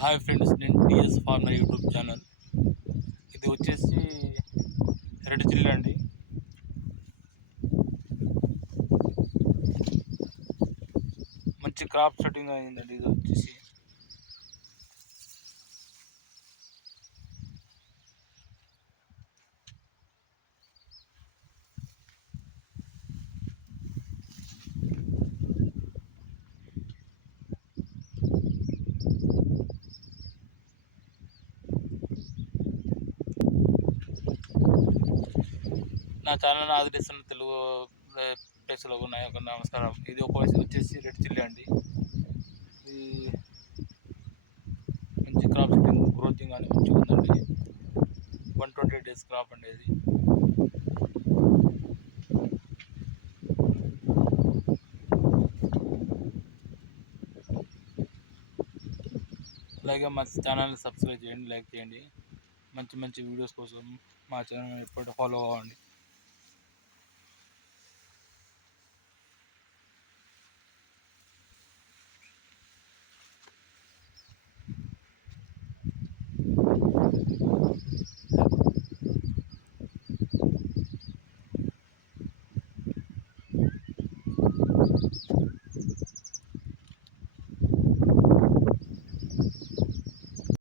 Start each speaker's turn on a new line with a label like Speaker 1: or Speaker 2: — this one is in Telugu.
Speaker 1: హాయ్ ఫ్రెండ్స్ నేను టిఎస్ ఫార్మర్ యూట్యూబ్ ఛానల్. ఇది వచ్చేసి రెడ్ చిల్లీ అండి. మంచి క్రాప్ సెట్టింగ్ అయిందండి ఇది వచ్చేసి. నా ఛానల్ ఆదరిస్తున్న తెలుగు ప్లేస్లో ఉన్నాయి నా యొక్క నమస్కారం. ఇది ఒక వచ్చేసి రెడ్ చిల్లీ అండి. ఇది మంచి క్రాప్ సెట్టింగ్ గ్రోతింగ్ అని మంచిగా ఉందండి. వన్ ట్వంటీ డేస్ క్రాప్ అండి ఇది అలాగే మా ఛానల్ని సబ్స్క్రైబ్ చేయండి లైక్ చేయండి. మంచి మంచి వీడియోస్ కోసం మా ఛానల్ ఎప్పుడు ఫాలో అవ్వండి.